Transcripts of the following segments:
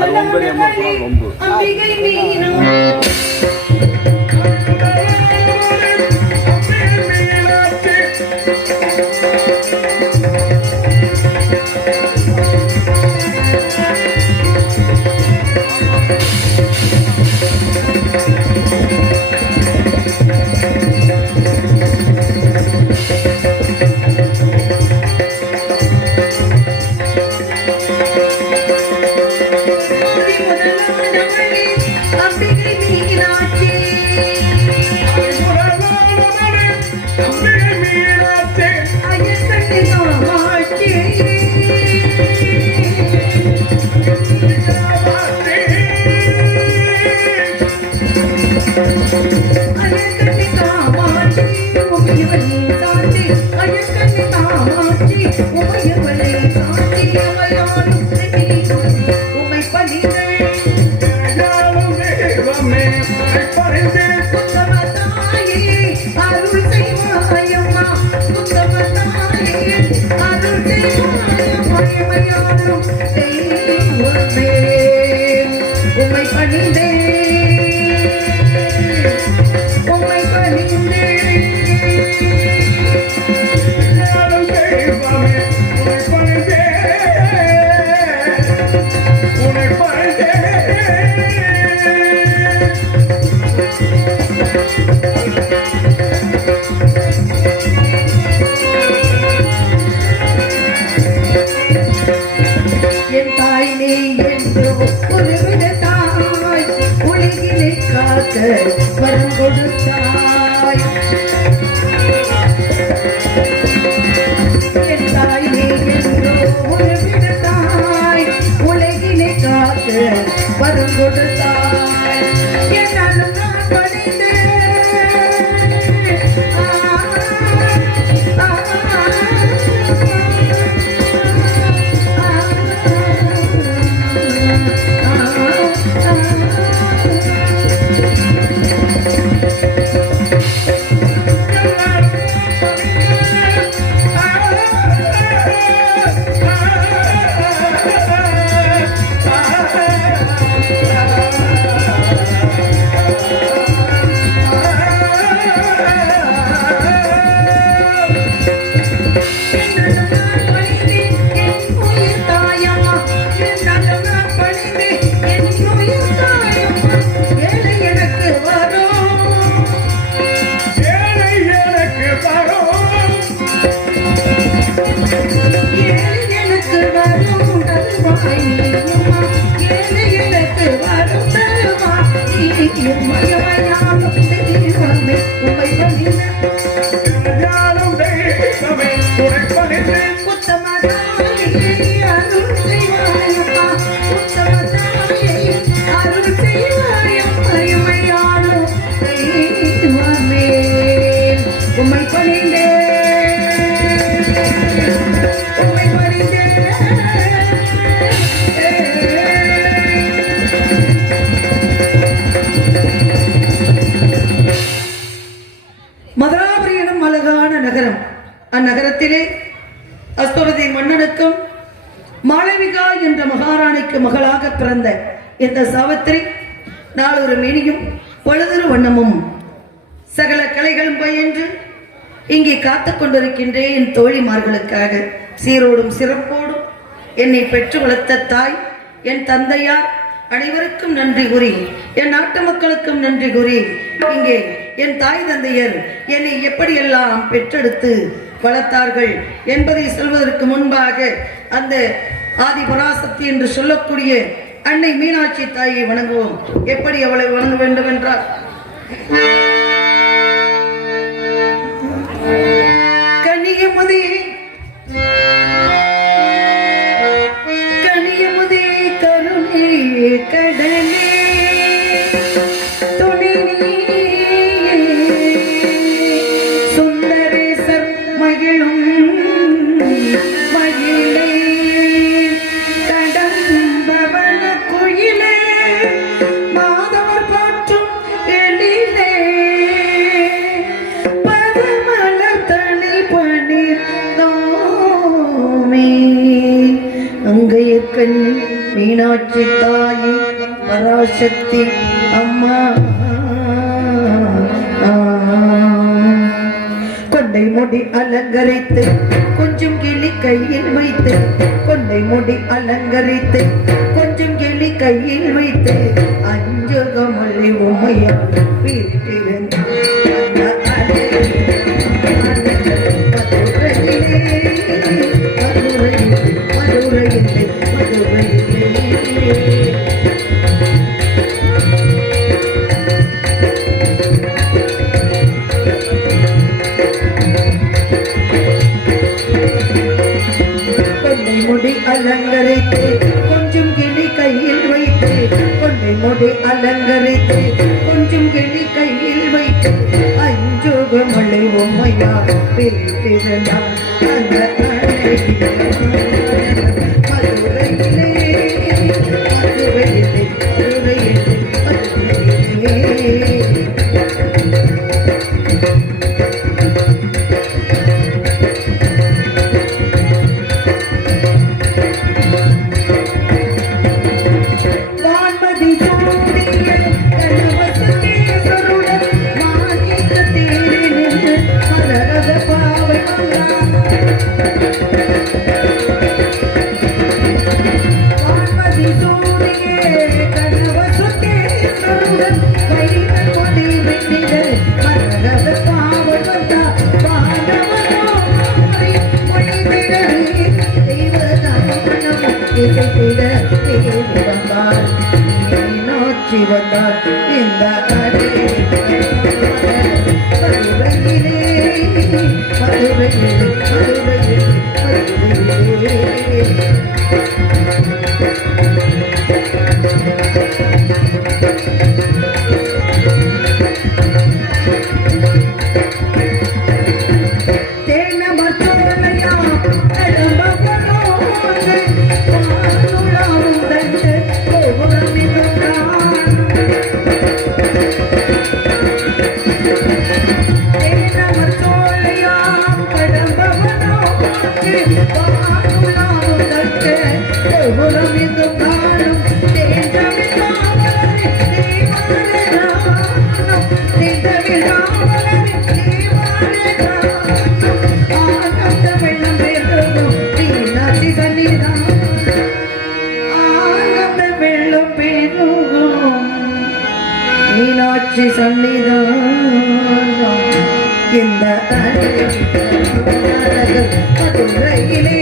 அது ஒன்பது எண்பது ஒன்பது. உம்மை பணிந்தே. உம்மை பணிந்தே. என் தாய் நீ என்று வரம் கொடுத்தாய் தாய் நீ என்று ஒரு உலகினை காத்து வரம் கொடுத்தாய் இங்கே காத்துக் கொண்டிருக்கின்றே என் தோழிமார்களுக்காக. சீரோடும் சிறப்போடும் என்னை பெற்று வளர்த்த தாய் என் தந்தையார் அனைவருக்கும் நன்றி கூறி என் நாட்டு மக்களுக்கும் நன்றி கூறி இங்கே என் தாய் தந்தையர் என்னை எப்படியெல்லாம் பெற்றெடுத்து வளர்த்தார்கள் என்பதை சொல்வதற்கு முன்பாக அந்த ஆதிபராசக்தி என்று சொல்லக்கூடிய அன்னை மீனாட்சி தாயை வணங்குவோம். எப்படி அவளை வணங்க வேண்டும் என்றார் சக்தி அம்மா கொண்டை முடி அலங்கரித்து கொஞ்சம் கிளி கையில் வைத்து கொண்டை முடி அலங்கரித்து கொஞ்சம் கிளி கையில் வைத்து அஞ்சு அஞ்சுகமல்லி உமையா வீட்டிருந்தார் அஞ்சுக மலை உமையா பிரித்திருந்தார் அந்த மீனாட்சி சன்னிதான் இந்த மதுரையிலே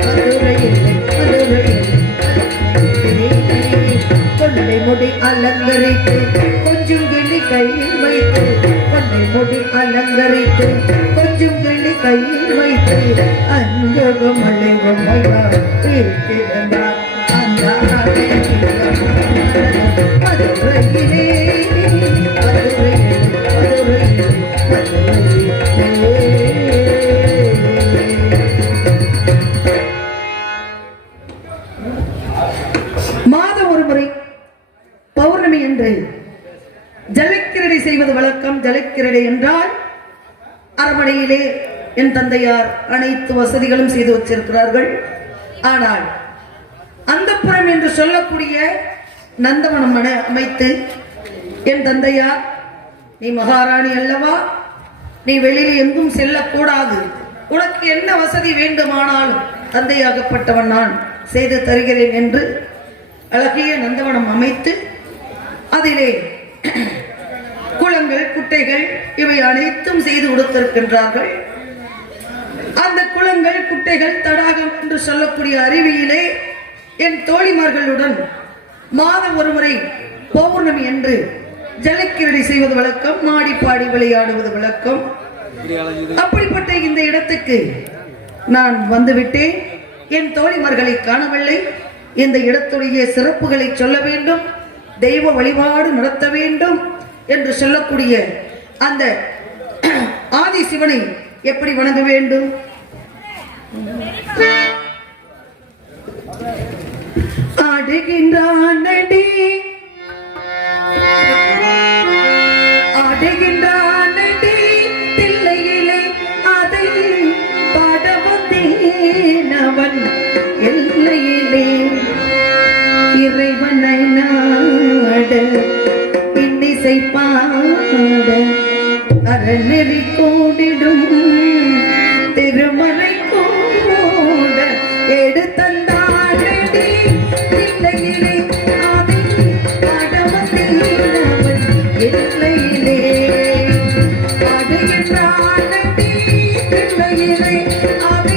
மதுரையிலே மதுரையிலே கொள்ளை முடி அலங்கரித்து கொஞ்சம் கிளி கையில் வைத்து கொள்ளை முடி அலங்கரித்து கொஞ்சம் கிளி கையில் வைத்து அஞ்சகம் அழைவும் இருக்கிறார் ஜலக்கிரடை செய்வது வழக்கம். ஜலக்கிரடை என்றால் அரமனையிலே என் தந்தையார் அனைத்து வசதிகளும் செய்து வச்சிருக்கிறார்கள். ஆனால் அந்தப்புறம் என்று சொல்லக்கூடிய நந்தவனம் என அமைத்து என் தந்தையார் நீ மகாராணி அல்லவா? நீ வெளியில் எங்கும் செல்லக்கூடாது. உனக்கு என்ன வசதி வேண்டுமானாலும் தந்தையாகப்பட்டவன் நான் செய்து தருகிறேன் என்று அழகிய நந்தவனம் அமைத்து அதிலே குளங்கள் குட்டைகள் இவை அனைத்தும் செய்து கொடுத்திருக்கின்றார்கள் அந்த குளங்கள் குட்டைகள் தடாகம் என்று சொல்லக்கூடிய அருவியிலே என் தோழிமார்களுடன் மாதம் ஒருமுறை பௌர்ணமி என்று ஜலக்கிரடி செய்வது வழக்கம் மாடி பாடி விளையாடுவது வழக்கம். அப்படிப்பட்ட இந்த இடத்துக்கு நான் வந்துவிட்டேன். என் தோழிமார்களை காணவில்லை. இந்த இடத்துடைய சிறப்புகளை சொல்ல வேண்டும். தெய்வ வழிபாடு நடத்த வேண்டும் என்று சொல்லக்கூடிய அந்த ஆதி சிவனை எப்படி வணங்க வேண்டும்? ஆடுகின்றானடி Thank you.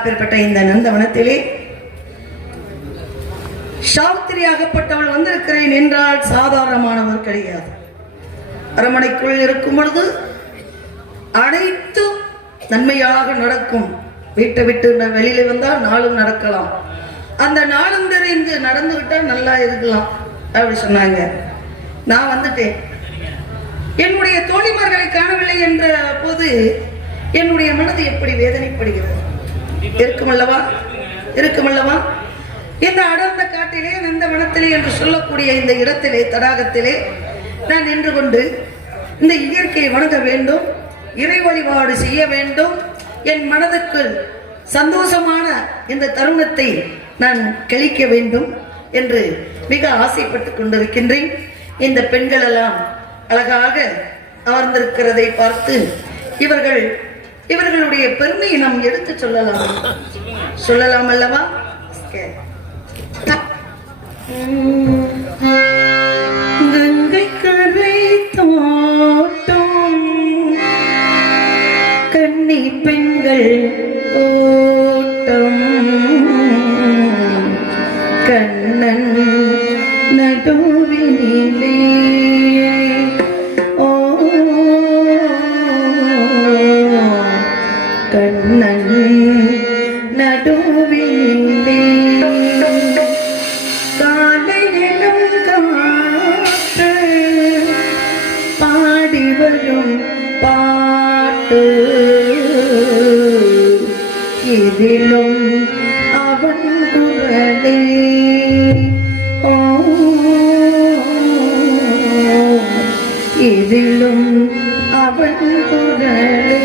அப்பேற்பட்ட இந்த நந்தவனத்திலே. சாவித்திரியாகப்பட்டவள் வந்திருக்கிறேன் என்றால் சாதாரணமானவர் கிடையாது. அரமனைக்குள் இருக்கும் பொழுது அனைத்தும் நன்மையாக நடக்கும். வீட்டை விட்டு வெளியில வந்தால் நாளும் நடக்கலாம். அந்த நாளும் தெரிந்து நடந்து விட்டா நல்லா இருக்கலாம் அப்படி சொன்னாங்க. நான் வந்துட்டேன். என்னுடைய தோழிமார்களை காணவில்லை என்ற போது என்னுடைய மனது எப்படி வேதனைப்படுகிறது? இருக்குமல்லவா? இருக்குமல்லவா? இந்த அடர்ந்த காட்டிலே நந்த வனத்திலே என்று சொல்லக்கூடிய இந்த இடத்திலே தடாகத்திலே நான் நின்று கொண்டு இந்த இயற்கையை வணங்க வேண்டும் இறை வழிபாடு செய்ய வேண்டும். என் மனதுக்குள் சந்தோஷமான இந்த தருணத்தை நான் கழிக்க வேண்டும் என்று மிக ஆசைப்பட்டு கொண்டிருக்கின்றேன். இந்த பெண்கள் எல்லாம் அழகாக அமர்ந்திருக்கிறதை பார்த்து இவர்கள் இவர்களுடைய பெருமையை நாம் எடுத்து சொல்லலாம். சொல்லலாம் அல்லவா? கங்கை கதை தோட்டம். கன்னி பெண்கள் ഏതിലും അവൻ പുകളേ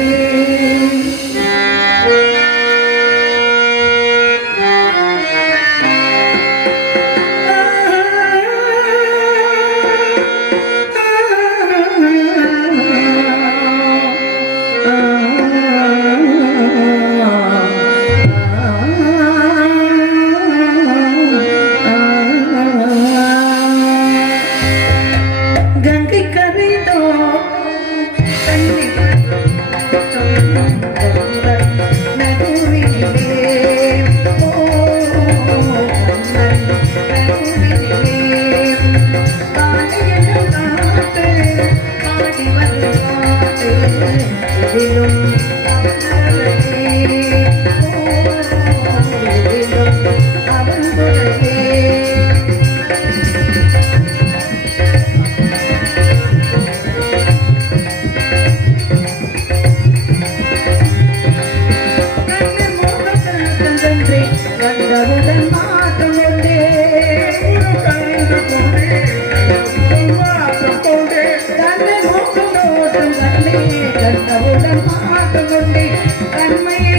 பார்த்து கொண்டே கண்மையை